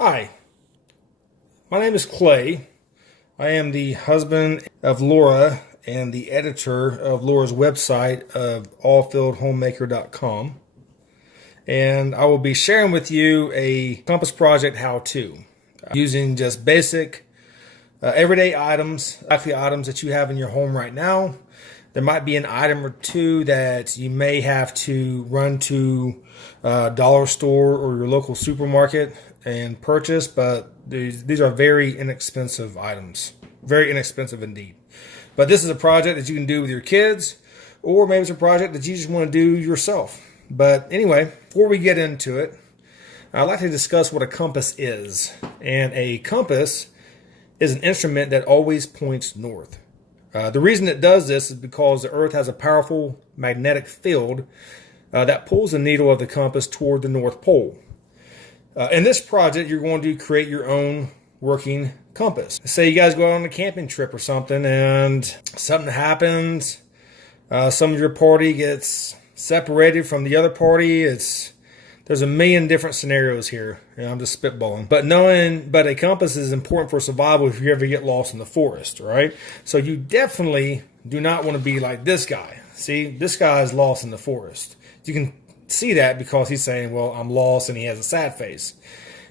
Hi, my name is Clay. I am the husband of Laura and the editor of Laura's website of allfieldhomemaker.com. And I will be sharing with you a compass project how-to using just basic everyday items, likely items that you have in your home right now. There might be an item or two that you may have to run to a dollar store or your local supermarket and purchase, but these are very inexpensive items. Very inexpensive indeed. But this is a project that you can do with your kids, or maybe it's a project that you just want to do yourself. But anyway, before we get into it, I'd like to discuss what a compass is. And a compass is an instrument that always points north. The reason it does this is because the Earth has a powerful magnetic field that pulls the needle of the compass toward the North Pole. In this project, you're going to create your own working compass. Say you guys go out on a camping trip or something and something happens. Some of your party gets separated from the other party. There's a million different scenarios here. I'm just spitballing. But a compass is important for survival if you ever get lost in the forest, right? So you definitely do not want to be like this guy. See, this guy is lost in the forest. You can see that because he's saying, well, I'm lost, and he has a sad face.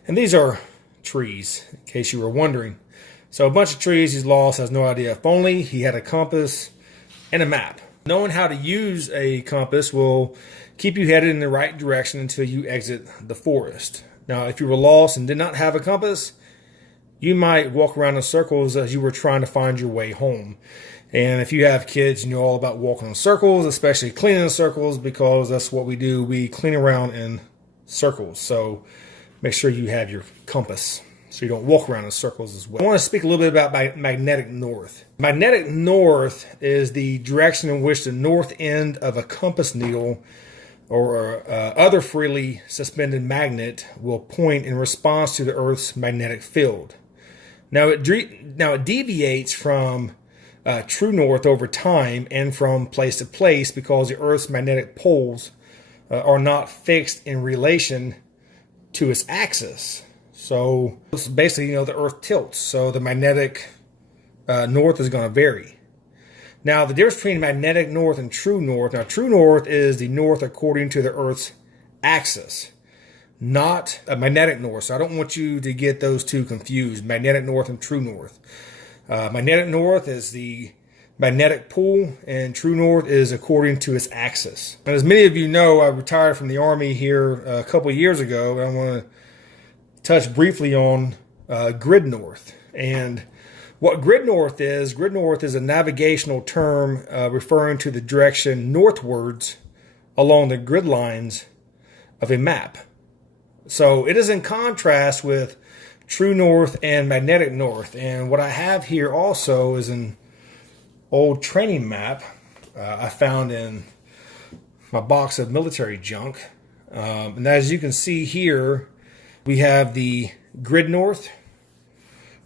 And these are trees, in case you were wondering. So a bunch of trees, he's lost, has no idea. If only he had a compass and a map. Knowing how to use a compass will keep you headed in the right direction until you exit the forest. Now, if you were lost and did not have a compass, you might walk around in circles as you were trying to find your way home. And if you have kids, you know all about walking in circles, especially cleaning in circles, because that's what we do. We clean around in circles. So make sure you have your compass so you don't walk around in circles as well. I want to speak a little bit about magnetic north. Magnetic north is the direction in which the north end of a compass needle or other freely suspended magnet will point in response to the Earth's magnetic field. Now it deviates from true north over time and from place to place because the Earth's magnetic poles are not fixed in relation to its axis. So it's basically, the Earth tilts, so the magnetic north is going to vary. Now, the difference between magnetic north and true north. Now, true north is the north according to the Earth's axis, not a magnetic north. So I don't want you to get those two confused, magnetic north and true north. Magnetic north is the magnetic pull, and true north is according to its axis. And as many of you know, I retired from the Army here a couple of years ago, and I want to touch briefly on grid north. And what grid north is a navigational term referring to the direction northwards along the grid lines of a map. So it is in contrast with true north and magnetic north. And what I have here also is an old training map I found in my box of military junk. And as you can see here, we have the grid north,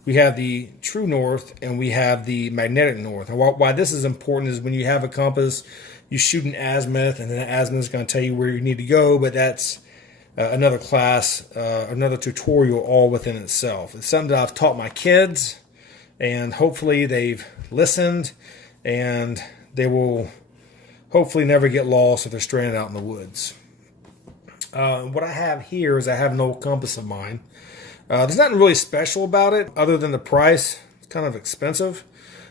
we have the true north, and we have the magnetic north. And why this is important is when you have a compass, you shoot an azimuth, and then the azimuth is going to tell you where you need to go, but that's another class, another tutorial all within itself. It's something that I've taught my kids, and hopefully they've listened, and they will hopefully never get lost if they're stranded out in the woods. What I have here is I have an old compass of mine. There's nothing really special about it other than the price. It's kind of expensive,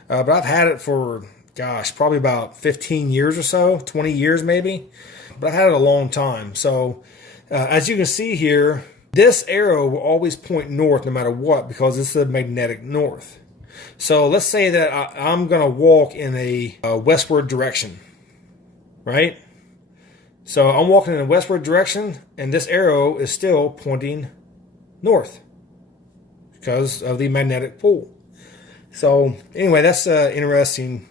but I've had it for, probably about 15 years or so, 20 years maybe, but I've had it a long time. So as you can see here, this arrow will always point north no matter what because it's the magnetic north. So let's say that I'm going to walk in a westward direction, right? So I'm walking in a westward direction, and this arrow is still pointing north because of the magnetic pull. So anyway, that's an interesting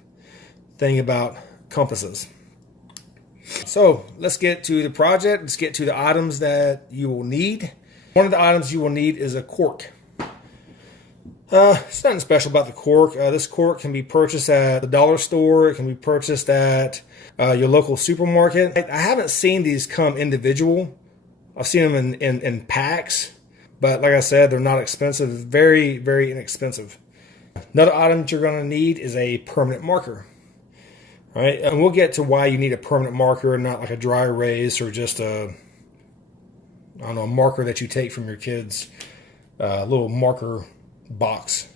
thing about compasses. So let's get to the project. Let's get to the items that you will need. One of the items you will need is a cork. It's nothing special about the cork. This cork can be purchased at the dollar store. It can be purchased at your local supermarket. I haven't seen these come individual. I've seen them in packs. But like I said, they're not expensive. Very, very inexpensive. Another item that you're going to need is a permanent marker. All right, and we'll get to why you need a permanent marker and not like a dry erase or just a marker that you take from your kid's little marker box.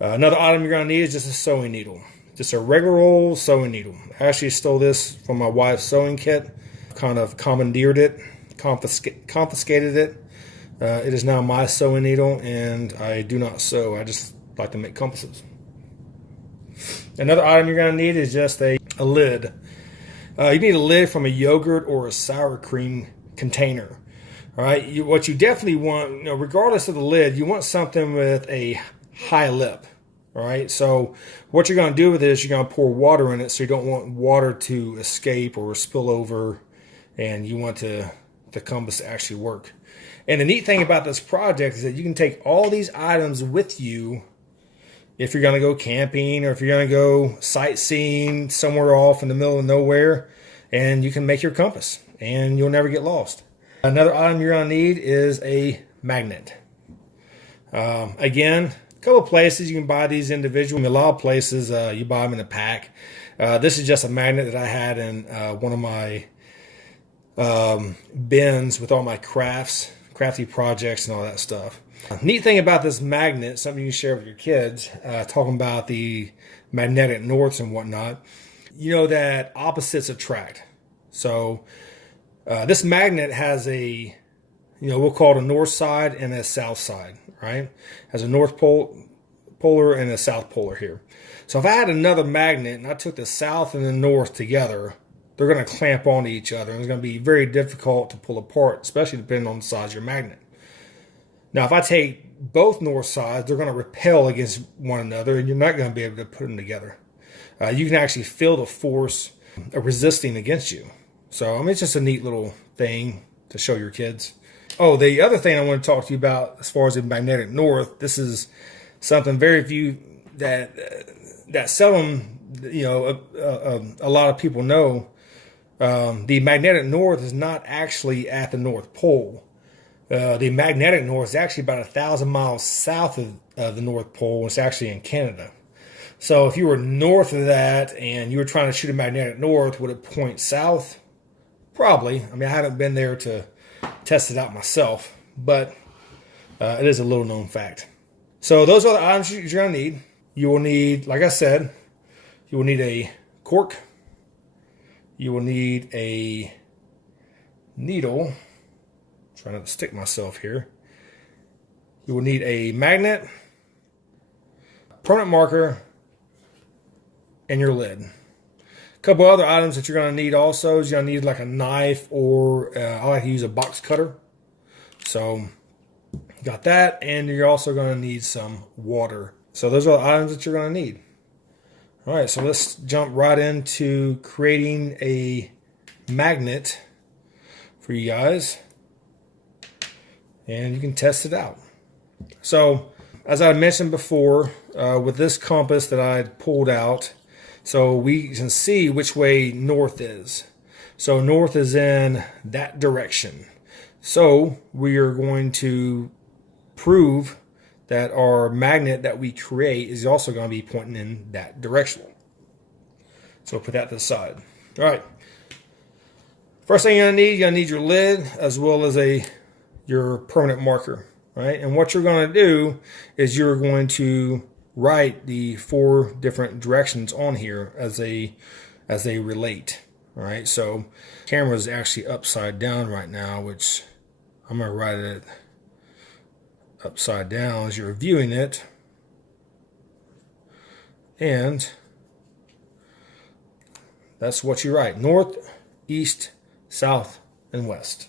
Another item you're going to need is just a sewing needle. Just a regular old sewing needle. I actually stole this from my wife's sewing kit. Kind of commandeered it, confiscated it. It is now my sewing needle, and I do not sew. I just like to make compasses. Another item you're going to need is just a lid. You need a lid from a yogurt or a sour cream container. All right. What you definitely want, regardless of the lid, you want something with a high lip. All right. So what you're going to do with it is you're going to pour water in it, so you don't want water to escape or spill over, and you want the compass to actually work. And the neat thing about this project is that you can take all these items with you if you're going to go camping or if you're going to go sightseeing somewhere off in the middle of nowhere, and you can make your compass and you'll never get lost. Another item you're going to need is a magnet. Again, a couple of places you can buy these individually. A lot of places you buy them in a pack. This is just a magnet that I had in one of my bins with all my crafty projects and all that stuff. Neat thing about this magnet, something you can share with your kids, talking about the magnetic norths and whatnot, you know that opposites attract. So this magnet has a, we'll call it a north side and a south side, right? Has a north polar and a south polar here. So if I had another magnet and I took the south and the north together, they're going to clamp onto each other, and it's going to be very difficult to pull apart, especially depending on the size of your magnet. Now, if I take both north sides, they're going to repel against one another, and you're not going to be able to put them together. You can actually feel the force resisting against you. So, it's just a neat little thing to show your kids. Oh, the other thing I want to talk to you about as far as the magnetic north, this is something very few that seldom, a lot of people know. The magnetic north is not actually at the North Pole. The magnetic north is actually about 1,000 miles south of the North Pole. It's actually in Canada. So if you were north of that and you were trying to shoot a magnetic north, would it point south? Probably. I haven't been there to test it out myself, but it is a little known fact. So those are the items you're going to need. You will need, like I said, you will need a cork. You will need a needle. Trying not to stick myself here. You will need a magnet, permanent marker, and your lid. A couple other items that you're going to need also is you're going to need like a knife, or I like to use a box cutter. So got that, and you're also going to need some water. So those are the items that you're going to need. All right, so let's jump right into creating a magnet for you guys, and you can test it out. So as I mentioned before, with this compass that I pulled out, so we can see which way north is. So north is in that direction. So we are going to prove that our magnet that we create is also going to be pointing in that direction. So we'll put that to the side. All right. First thing you're going to need your lid as well as your permanent marker. Right? And what you're going to do is you're going to write the 4 different directions on here as they relate. All right. So the camera is actually upside down right now, which I'm going to write it upside down as you're viewing it, and that's what you write: north, east, south, and west.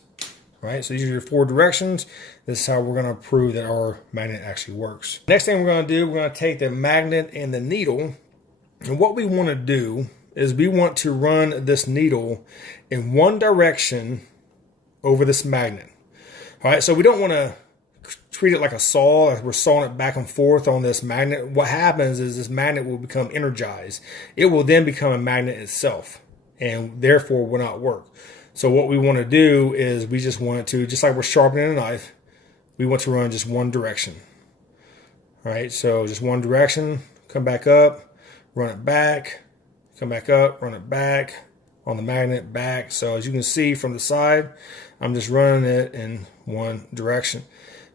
Right? So these are your 4 directions. This is how we're going to prove that our magnet actually works. Next thing we're going to do, we're going to take the magnet and the needle, and what we want to do is we want to run this needle in one direction over this magnet. All right, so we don't want to treat it like a saw, like we're sawing it back and forth on this magnet. What happens is this magnet will become energized. It will then become a magnet itself, and therefore will not work. So what we want to do is we just want it to, just like we're sharpening a knife, we want to run just one direction. All right, so just one direction, come back up, run it back, come back up, run it back, on the magnet back. So as you can see from the side, I'm just running it in one direction.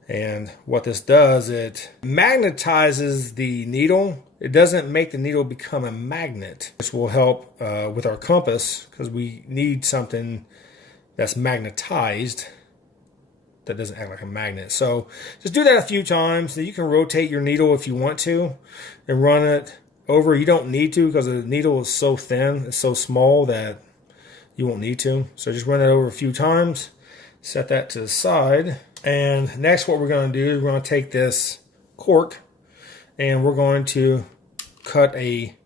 And what this does, it magnetizes the needle. It doesn't make the needle become a magnet, which will help with our compass, because we need something that's magnetized that doesn't act like a magnet. So just do that a few times. You can rotate your needle if you want to and run it over. You don't need to, because the needle is so thin, it's so small that you won't need to. So just run that over a few times, set that to the side. And next what we're going to do is we're going to take this cork and we're going to cut a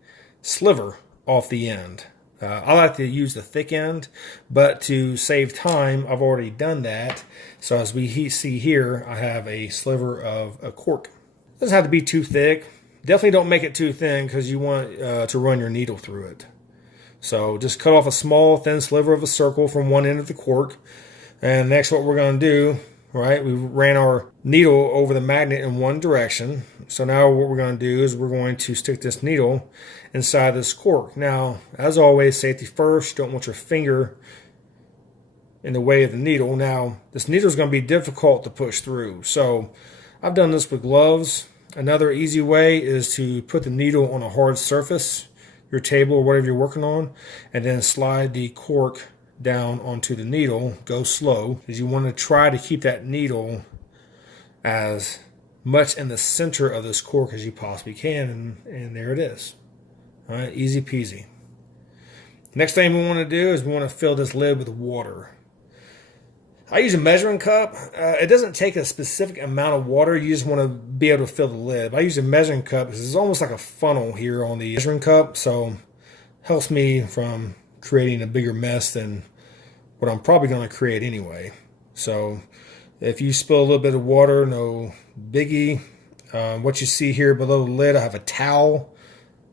sliver off the end. I like to use the thick end, but to save time, I've already done that. So as we see here, I have a sliver of a cork. It doesn't have to be too thick. Definitely don't make it too thin, because you want to run your needle through it. So just cut off a small, thin sliver of a circle from one end of the cork. And next what we're going to do, right, we ran our needle over the magnet in one direction. So now what we're going to do is we're going to stick this needle inside this cork. Now, as always, safety first. You don't want your finger in the way of the needle. Now, this needle is going to be difficult to push through. So I've done this with gloves. Another easy way is to put the needle on a hard surface, your table or whatever you're working on, and then slide the cork down onto the needle. Go slow, because you want to try to keep that needle as much in the center of this cork as you possibly can, and there it is. All right, easy peasy. Next thing we want to do is we want to fill this lid with water. I use a measuring cup. It doesn't take a specific amount of water. You just want to be able to fill the lid. But I use a measuring cup because it's almost like a funnel here on the measuring cup, so it helps me from creating a bigger mess than what I'm probably going to create anyway. So if you spill a little bit of water, no biggie. What you see here below the lid, I have a towel.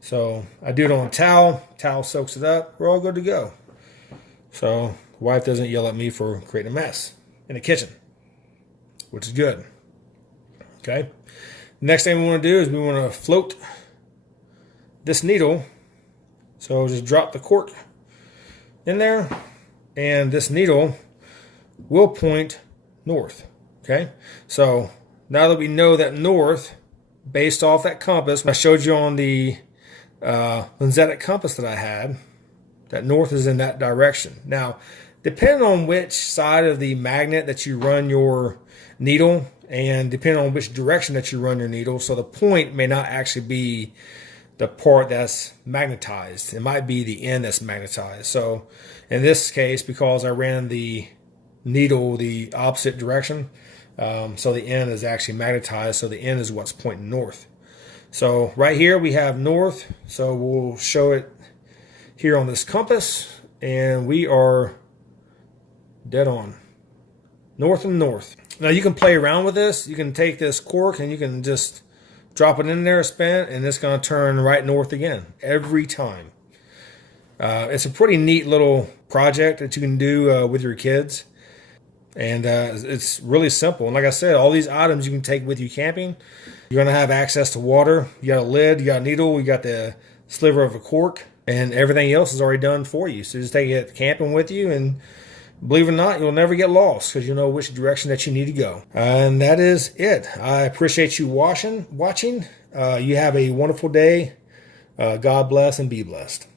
So I do it on a towel. Towel soaks it up. We're all good to go. So the wife doesn't yell at me for creating a mess in the kitchen, which is good. Okay. Next thing we want to do is we want to float this needle. So just drop the cork in there, and this needle will point north. Okay. So now that we know that north, based off that compass I showed you on the lensatic compass that I had, that north is in that direction. Now, depending on which side of the magnet that you run your needle, and depending on which direction that you run your needle, so the point may not actually be the part that's magnetized. It might be the end that's magnetized. So in this case, because I ran the needle the opposite direction, so the end is actually magnetized, so the end is what's pointing north. So right here we have north, so we'll show it here on this compass, and we are dead on. North and north. Now you can play around with this. You can take this cork and you can just drop it in there, spin, and it's going to turn right north again every time. It's a pretty neat little project that you can do with your kids. And it's really simple. And like I said, all these items you can take with you camping. You're going to have access to water. You got a lid, you got a needle, you got the sliver of a cork, and everything else is already done for you. So just take it camping with you, and believe it or not, you'll never get lost because you'll know which direction that you need to go. And that is it. I appreciate you watching. You have a wonderful day. God bless and be blessed.